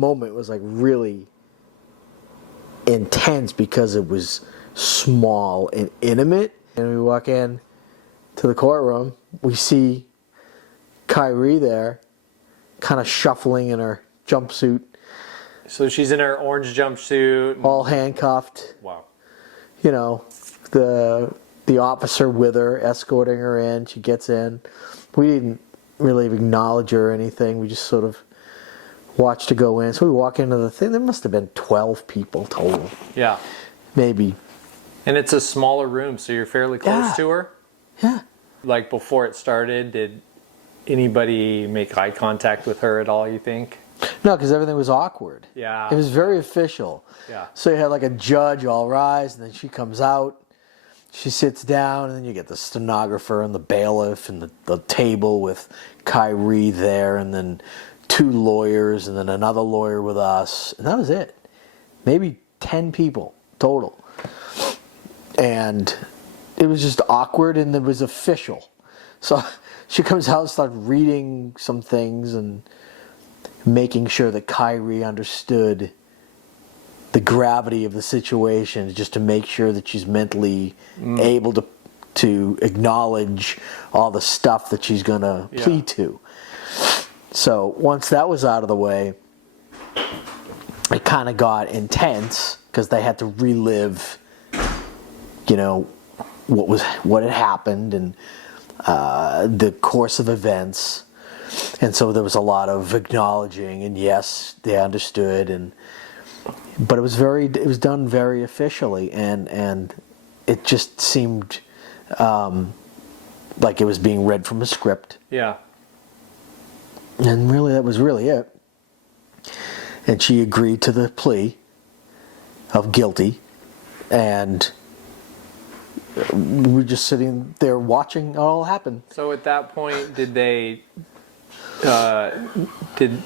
moment was like really intense because it was small and intimate. And we walk in to the courtroom, we see Kyrie there, kind of shuffling in her jumpsuit. So she's in her orange jumpsuit. All handcuffed. Wow. You know, the officer with her, escorting her in. She gets in. We didn't really acknowledge her or anything. We just sort of watched her go in. So we walk into the thing. There must have been 12 people total. Yeah. Maybe. And it's a smaller room, so you're fairly close to her? Yeah. Like before it started, did anybody make eye contact with her at all, you think? No, because everything was awkward. Yeah. It was very official. Yeah. So you had like a judge all rise, and then she comes out. She sits down, and then you get the stenographer and the bailiff and the table with Kyrie there, and then 2 lawyers, and then another lawyer with us. And that was it. Maybe 10 people total. And it was just awkward, and it was official. So she comes out and starts reading some things and making sure that Kyrie understood the gravity of the situation, just to make sure that she's mentally able to acknowledge all the stuff that she's going to plead to. So once that was out of the way, it kind of got intense because they had to relive, you know, what had happened and the course of events. And so there was a lot of acknowledging, and yes, they understood, but it was done very officially, and it just seemed like it was being read from a script. Yeah. And really, that was really it. And she agreed to the plea of guilty, and we were just sitting there watching it all happen. So at that point, did they, did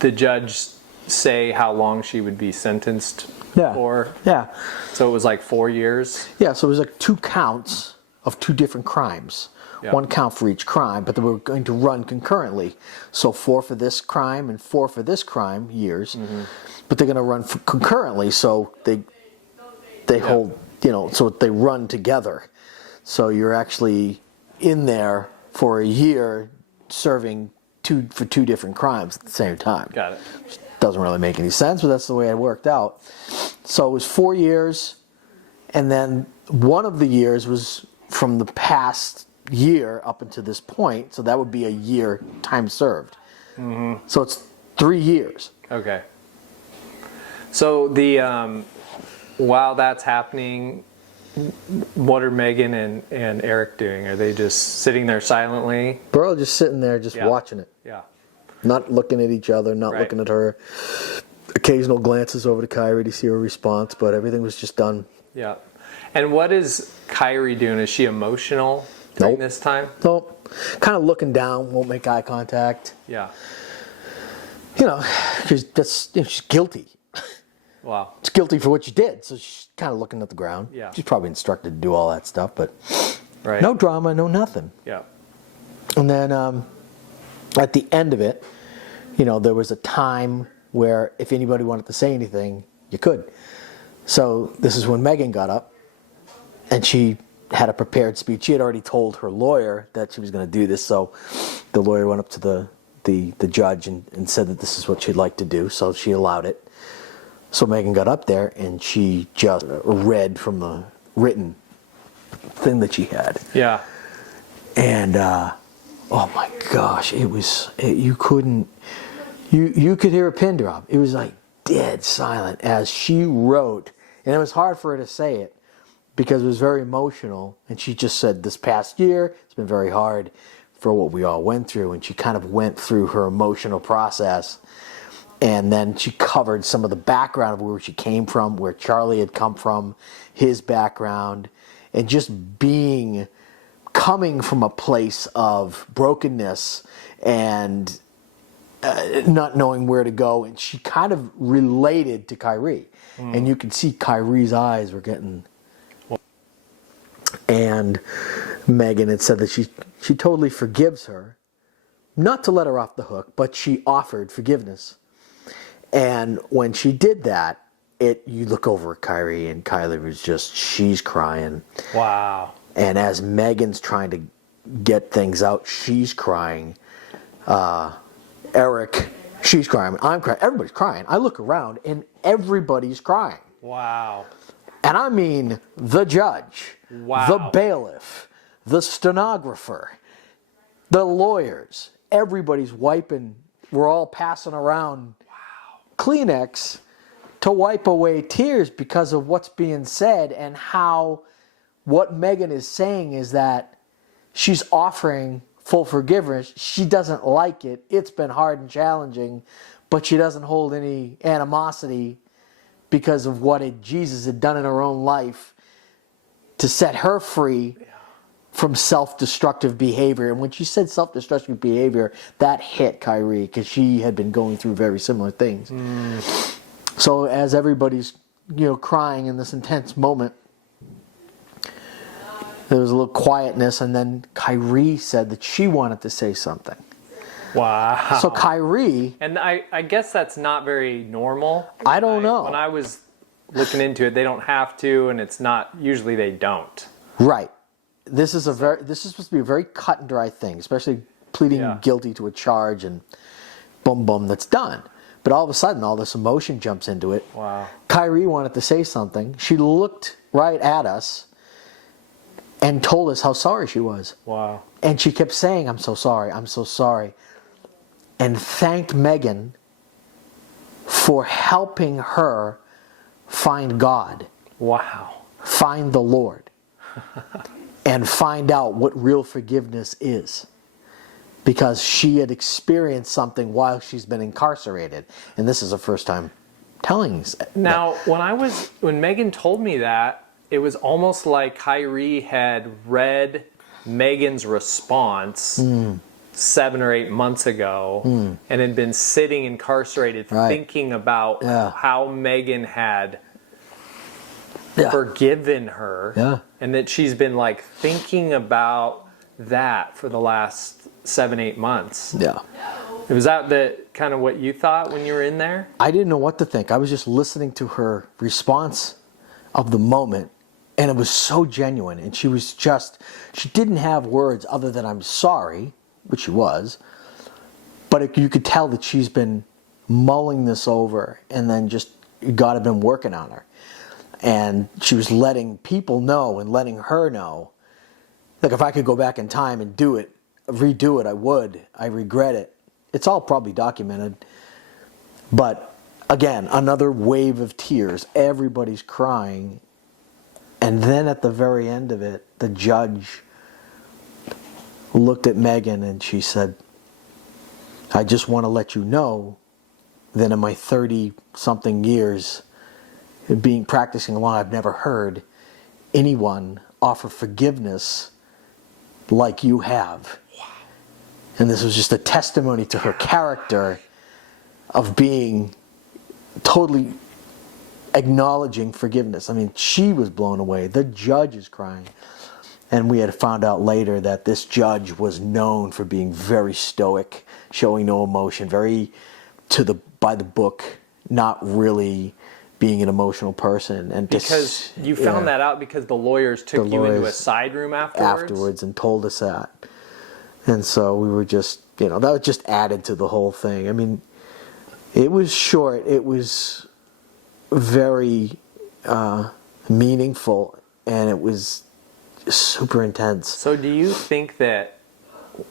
the judge say how long she would be sentenced for? Yeah. So it was like 4 years? Yeah, so it was like 2 counts of 2 different crimes. Yeah. 1 count for each crime, but they were going to run concurrently. So 4 for this crime and 4 for this crime, years. Mm-hmm. But they're going to run concurrently, so they hold, you know, so they run together. So you're actually in there for a year serving 2 different crimes at the same time. Got it. Which doesn't really make any sense, but that's the way it worked out. So it was 4 years, and then one of the years was from the past year up until this point, so that would be a year time served. Mm-hmm. So it's 3 years. Okay. So the while that's happening, what are Megan and Eric doing? Are they just sitting there silently? They're all just sitting there, just watching it. Yeah. Not looking at each other, not looking at her. Occasional glances over to Kyrie to see her response, but everything was just done. Yeah. And what is Kyrie doing? Is she emotional during this time? Nope. Kind of looking down, won't make eye contact. Yeah. You know, she's guilty. Wow. She's guilty for what she did, so she's kind of looking at the ground. Yeah. She's probably instructed to do all that stuff, but no drama, no nothing. Yeah. And then at the end of it, you know, there was a time where if anybody wanted to say anything, you could. So this is when Megan got up, and she had a prepared speech. She had already told her lawyer that she was going to do this, so the lawyer went up to the judge and said that this is what she'd like to do, so she allowed it. So Megan got up there, and she just read from the written thing that she had. Yeah. And, oh my gosh, you could hear a pin drop. It was like dead silent as she wrote, and it was hard for her to say it because it was very emotional, and she just said, this past year, it's been very hard for what we all went through, and she kind of went through her emotional process, and then she covered some of the background of where she came from, where Charlie had come from, his background, and just coming from a place of brokenness and not knowing where to go, and she kind of related to Kyrie, and you could see Kyrie's eyes were getting. And Megan had said that she totally forgives her, not to let her off the hook, but she offered forgiveness. And when she did that, you look over at Kyrie, and Kylie was she's crying. Wow. And as Megan's trying to get things out, she's crying. Eric, she's crying. I'm crying. Everybody's crying. I look around, and everybody's crying. Wow. And I mean the judge, Wow. the bailiff, the stenographer, the lawyers. Everybody's wiping. We're all passing around Kleenex to wipe away tears because of what's being said, and how what Megan is saying is that she's offering full forgiveness. She doesn't like it. It's been hard and challenging, but she doesn't hold any animosity because of what Jesus had done in her own life to set her free from self-destructive behavior. And when she said self-destructive behavior, that hit Kyrie, because she had been going through very similar things. So as everybody's crying in this intense moment, there was a little quietness, and then Kyrie said that she wanted to say something. Wow. So Kyrie... And I guess that's not very normal. I don't know. When I was looking into it, they don't have to, and it's not, usually they don't. Right. This is supposed to be a very cut and dry thing, especially pleading guilty to a charge, and boom, boom, that's done. But all of a sudden, all this emotion jumps into it. Wow. Kyrie wanted to say something. She looked right at us and told us how sorry she was. Wow. And she kept saying, I'm so sorry, I'm so sorry. And thanked Megan for helping her find God. Wow. Find the Lord. And find out what real forgiveness is. Because she had experienced something while she's been incarcerated. And this is her first time telling us. Now, when Megan told me that, it was almost like Kyrie had read Megan's response 7 or 8 months ago and had been sitting incarcerated thinking about how Megan had forgiven her, and that she's been like thinking about that for the last 7-8 months. Was that kind of what you thought when you were in there? I didn't know what to think. I was just listening to her response of the moment, and it was so genuine. And she didn't have words other than I'm sorry, which she was, but you could tell that she's been mulling this over, and then just God had been working on her. And she was letting people know and letting her know, like, if I could go back in time and redo it, I would. I regret it. It's all probably documented. But again, another wave of tears. Everybody's crying. And then at the very end of it, the judge looked at Megan and she said, I just want to let you know that in my 30-something years practicing law, I've never heard anyone offer forgiveness like you have. And this was just a testimony to her character of being totally acknowledging forgiveness. I mean, she was blown away. The judge is crying. And we had found out later that this judge was known for being very stoic, showing no emotion, very by the book, not really being an emotional person. And because you found that out because the lawyers took you into a side room afterwards and told us that. And so we were just, that was just added to the whole thing. I mean, it was short. It was very meaningful, and it was super intense. So do you think that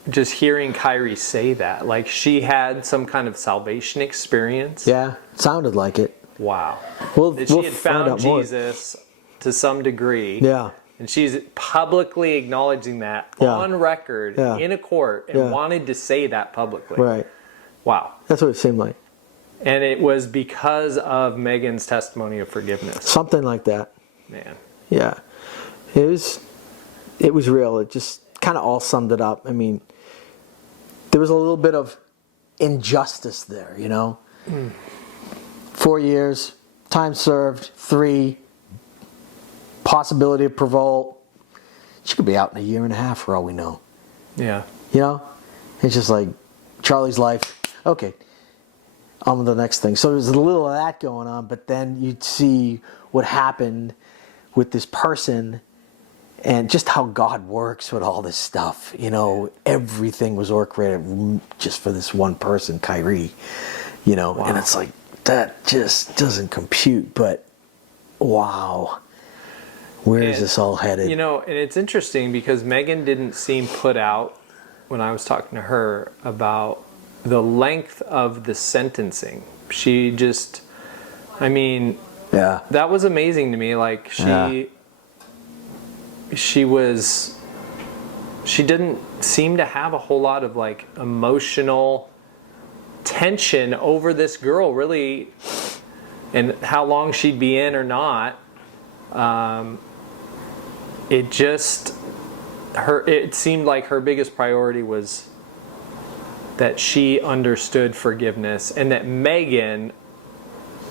just hearing Kyrie say that, like, she had some kind of salvation experience? Yeah, it sounded like it. Wow. That she had found Jesus to some degree. Yeah. And she's publicly acknowledging that on record in a court and wanted to say that publicly. Right. Wow. That's what it seemed like. And it was because of Megan's testimony of forgiveness. Something like that. Man. Yeah. It was real. It just kind of all summed it up. I mean, there was a little bit of injustice there, 4 years, time served, 3, possibility of parole. She could be out in a year and a half for all we know. Yeah. It's just like Charlie's life. Okay, on the next thing. So there's a little of that going on, but then you'd see what happened with this person and just how God works with all this stuff. You know, everything was orchestrated just for this one person, Kyrie. You know, Wow. and it's like, that just doesn't compute, but wow. Where is this all headed? You know, and it's interesting because Megan didn't seem put out when I was talking to her about the length of the sentencing. She just, I mean, yeah. that was amazing to me. Like she didn't seem to have a whole lot of like emotional tension over this girl really, and how long she'd be in or not. It seemed like her biggest priority was that she understood forgiveness and that Megan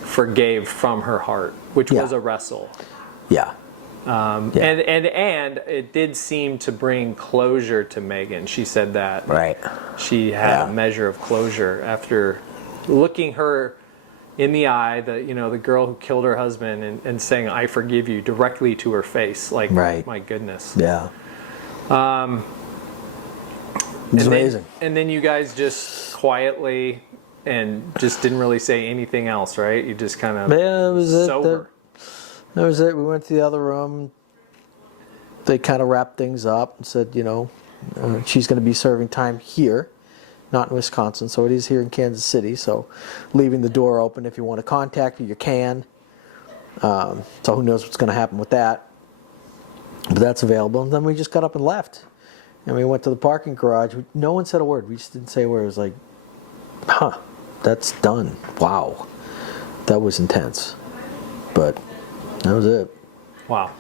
forgave from her heart, which was a wrestle. Yeah. And it did seem to bring closure to Megan. She said that she had a measure of closure after looking her in the eye, the girl who killed her husband, and saying, "I forgive you," directly to her face. Like, my goodness. Yeah. It's amazing. And then you guys just quietly and just didn't really say anything else, right? You just kind of that was sober. That was it. We went to the other room. They kind of wrapped things up and said, she's going to be serving time here, not in Wisconsin. So it is here in Kansas City. So leaving the door open. If you want to contact her, you can. So who knows what's going to happen with that. But that's available. And then we just got up and left. And we went to the parking garage. No one said a word. We just didn't say a word. It was like, that's done. Wow. That was intense. But that was it. Wow.